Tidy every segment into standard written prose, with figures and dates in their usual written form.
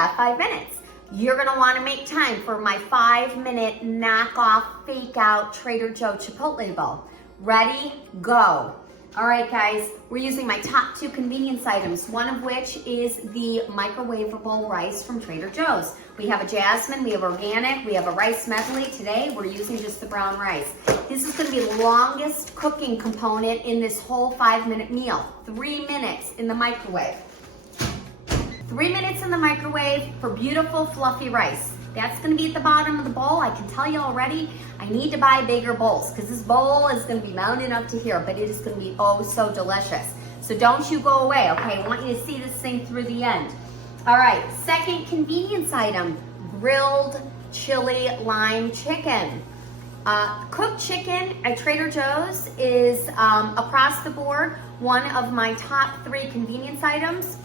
have 5 minutes. You're gonna wanna make time for my 5-minute knockoff, fake out Trader Joe Chipotle bowl. Ready, go. All right, guys, we're using my top 2 convenience items, one of which is the microwavable rice from Trader Joe's. We have a jasmine, we have organic, we have a rice medley. Today, we're using just the brown rice. This is gonna be the longest cooking component in this whole 5-minute meal. 3 minutes in the microwave. 3 minutes in the microwave for beautiful, fluffy rice. That's gonna be at the bottom of the bowl. I can tell you already, I need to buy bigger bowls because this bowl is gonna be mounted up to here, but it is gonna be oh so delicious. So don't you go away, okay? I want you to see this thing through the end. All right, second convenience item, grilled chili lime chicken. Cooked chicken at Trader Joe's is across the board one of my top 3 convenience items.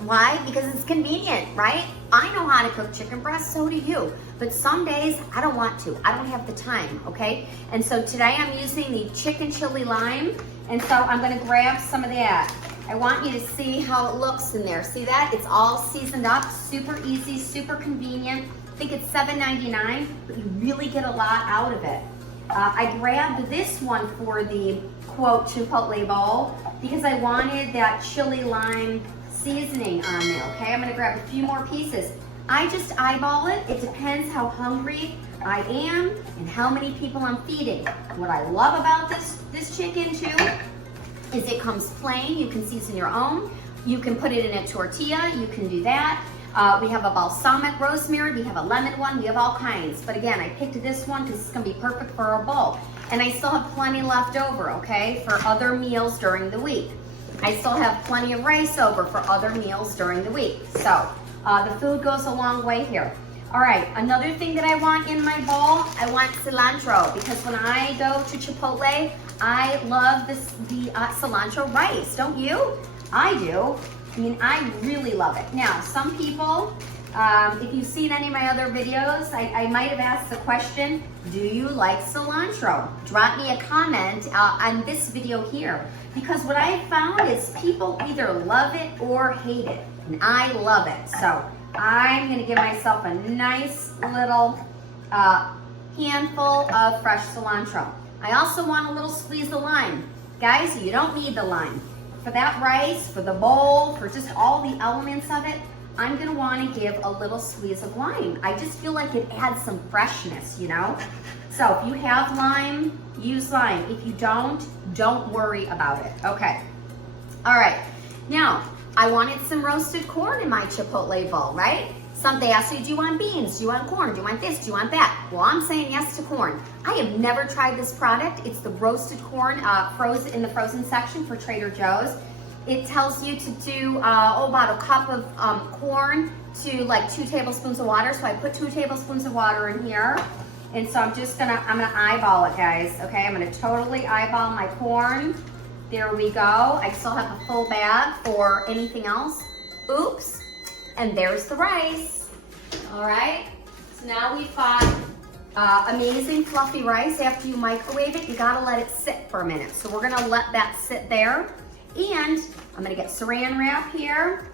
Why? Because it's convenient, right? I know how to cook chicken breast, so do you. But some days I don't want to. I don't have the time, okay? And so today I'm using the chicken chili lime, and so I'm gonna grab some of that. I want you to see how it looks in there. See that? It's all seasoned up, super easy, super convenient. I think it's $7.99, but you really get a lot out of it. I grabbed this one for the quote Chipotle bowl because I wanted that chili lime seasoning on there, okay? I'm gonna grab a few more pieces. I just eyeball it. It depends how hungry I am and how many people I'm feeding. What I love about this chicken too is it comes plain. You can season your own. You can put it in a tortilla. You can do that. We have a balsamic rosemary. We have a lemon one. We have all kinds. But again, I picked this one because it's gonna be perfect for a bowl. And I still have plenty left over, okay, for other meals during the week. I still have plenty of rice over for other meals during the week. So the food goes a long way here. All right, another thing that I want in my bowl, I want cilantro because when I go to Chipotle, I love the cilantro rice, don't you? I do. I mean, I really love it. Now, some people, if you've seen any of my other videos, I might have asked the question, do you like cilantro? Drop me a comment on this video here. Because what I found is people either love it or hate it. And I love it. So I'm gonna give myself a nice little handful of fresh cilantro. I also want a little squeeze of lime. Guys, you don't need the lime. For that rice, for the bowl, for just all the elements of it, I'm gonna wanna give a little squeeze of lime. I just feel like it adds some freshness, you know? So if you have lime, use lime. If you don't worry about it. Okay. All right. Now, I wanted some roasted corn in my Chipotle bowl, right? They ask you, do you want beans? Do you want corn? Do you want this? Do you want that? Well, I'm saying yes to corn. I have never tried this product. It's the roasted corn frozen in the frozen section for Trader Joe's. It tells you to do about a cup of corn to like 2 tablespoons of water. So I put 2 tablespoons of water in here. And so I'm gonna eyeball it, guys, okay? I'm gonna totally eyeball my corn. There we go. I still have a full bag for anything else. Oops, and there's the rice. All right, so now we've got amazing fluffy rice. After you microwave it, you gotta let it sit for a minute. So we're gonna let that sit there. And I'm gonna get saran wrap here.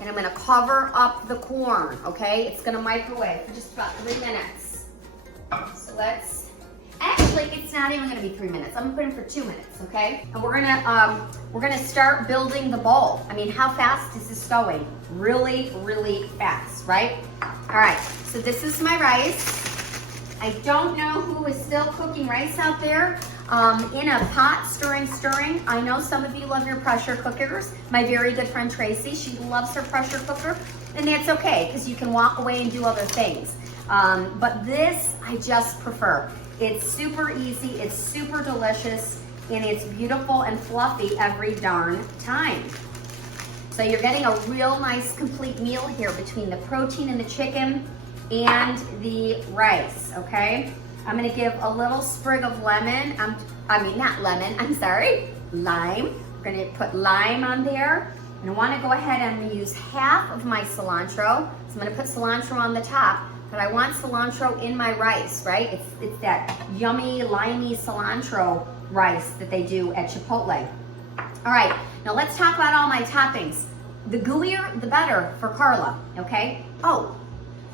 And I'm gonna cover up the corn, okay? It's gonna microwave for just about 3 minutes. So actually, it's not even gonna be 3 minutes. I'm gonna put in for 2 minutes, okay? And we're gonna start building the bowl. I mean, how fast is this going? Really, really fast, right? All right, so this is my rice. I don't know who is still cooking rice out there in a pot, stirring. I know some of you love your pressure cookers. My very good friend Tracy, she loves her pressure cooker, and that's okay, because you can walk away and do other things. But this, I just prefer. It's super easy, it's super delicious, and it's beautiful and fluffy every darn time. So you're getting a real nice complete meal here between the protein in the chicken and the rice, okay? I'm gonna give a little sprig of lemon, lime. We're gonna put lime on there. And I wanna go ahead and use half of my cilantro. So I'm gonna put cilantro on the top, but I want cilantro in my rice, right? It's that yummy, limey cilantro rice that they do at Chipotle. All right, now let's talk about all my toppings. The gooier, the better for Carla, okay? Oh,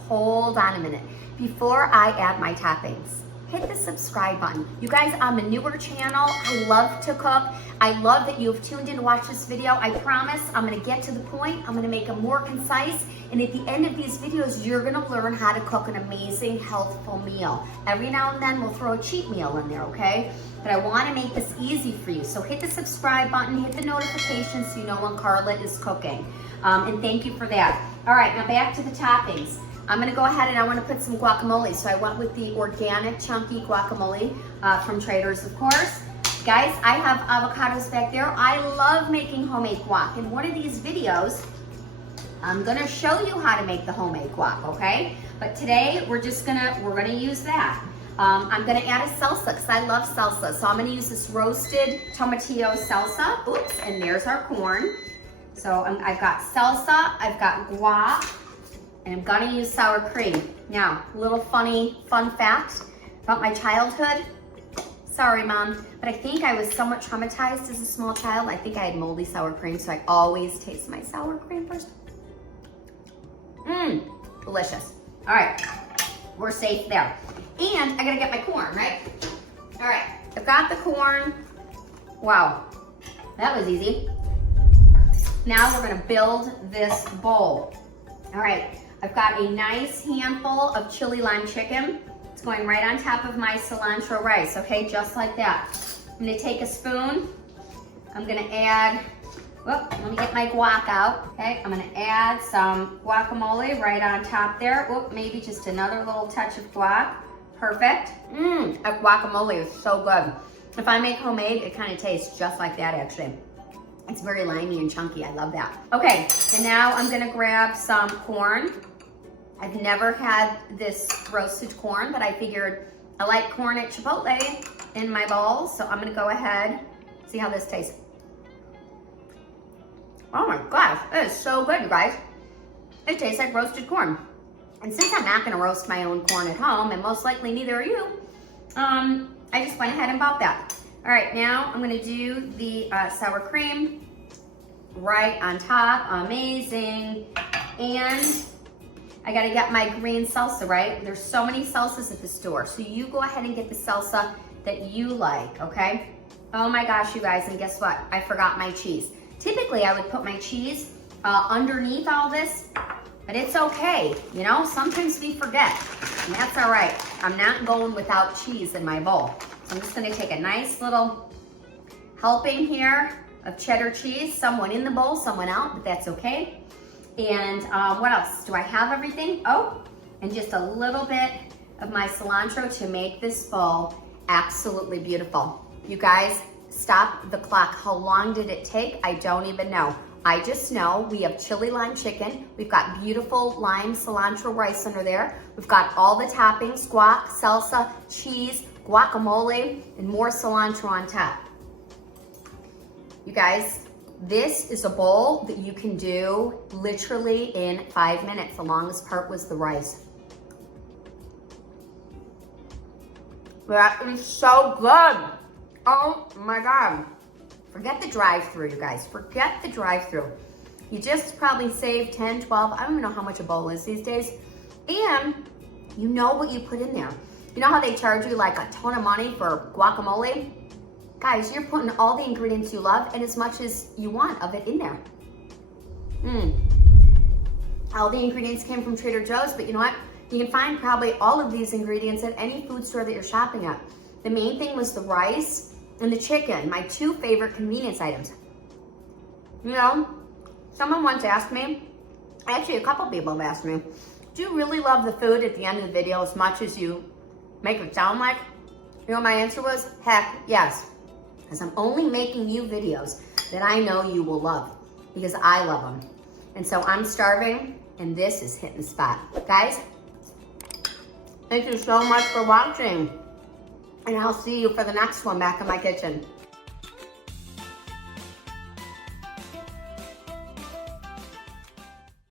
hold on a minute. Before I add my toppings, hit the subscribe button. You guys, I'm a newer channel. I love to cook. I love that you have tuned in to watch this video. I promise I'm gonna get to the point. I'm gonna make them more concise. And at the end of these videos, you're gonna learn how to cook an amazing, healthful meal. Every now and then, we'll throw a cheat meal in there, okay? But I wanna make this easy for you. So hit the subscribe button, hit the notification so you know when Carla is cooking. And thank you for that. All right, now back to the toppings. I'm gonna go ahead and I wanna put some guacamole. So I went with the organic chunky guacamole from Trader's, of course. Guys, I have avocados back there. I love making homemade guac. In one of these videos, I'm gonna show you how to make the homemade guac, okay? But today, we're gonna use that. I'm gonna add a salsa, because I love salsa. So I'm gonna use this roasted tomatillo salsa. Oops, and there's our corn. So I've got salsa, I've got guac, and I'm gonna use sour cream. Now, a little fun fact about my childhood. Sorry, Mom, but I think I was somewhat traumatized as a small child. I think I had moldy sour cream, so I always taste my sour cream first. Mmm, delicious. All right, we're safe there. And I gotta get my corn, right? All right, I've got the corn. Wow, that was easy. Now we're gonna build this bowl. All right, I've got a nice handful of chili lime chicken. It's going right on top of my cilantro rice, okay, just like that. I'm gonna take a spoon. I'm gonna add, let me get my guac out, okay? I'm gonna add some guacamole right on top there. Maybe just another little touch of guac. Perfect. That guacamole is so good. If I make homemade, it kind of tastes just like that, actually. It's very limey and chunky, I love that. Okay, and now I'm gonna grab some corn. I've never had this roasted corn, but I figured I like corn at Chipotle in my bowl, so I'm gonna go ahead, see how this tastes. Oh my gosh, it is so good, you guys. It tastes like roasted corn. And since I'm not gonna roast my own corn at home, and most likely neither are you, I just went ahead and bought that. All right, now I'm gonna do the sour cream right on top, amazing. And I gotta get my green salsa, right? There's so many salsas at the store, so you go ahead and get the salsa that you like, okay? Oh my gosh, you guys, and guess what? I forgot my cheese. Typically, I would put my cheese underneath all this, but it's okay, you know? Sometimes we forget, and that's all right. I'm not going without cheese in my bowl. So I'm just gonna take a nice little helping here of cheddar cheese, someone in the bowl, someone out, but that's okay. And what else? Do I have everything? Oh, and just a little bit of my cilantro to make this bowl absolutely beautiful. You guys, stop the clock. How long did it take? I don't even know. I just know we have chili lime chicken. We've got beautiful lime cilantro rice under there. We've got all the toppings, guac, salsa, cheese, guacamole, and more cilantro on top. You guys, this is a bowl that you can do literally in 5 minutes. The longest part was the rice. That is so good. Oh my God. Forget the drive-through, you guys. Forget the drive-through. You just probably save 10, 12, I don't even know how much a bowl is these days. And you know what you put in there. You know how they charge you like a ton of money for guacamole? Guys, you're putting all the ingredients you love and as much as you want of it in there. All the ingredients came from Trader Joe's, but you know what? You can find probably all of these ingredients at any food store that you're shopping at. The main thing was the rice and the chicken, my two favorite convenience items. You know, someone once asked me, actually a couple people have asked me, do you really love the food at the end of the video as much as you make it sound like? You know what my answer was? Heck, yes. Because I'm only making you videos that I know you will love because I love them. And so I'm starving and this is hitting the spot. Guys, thank you so much for watching. And I'll see you for the next one back in my kitchen.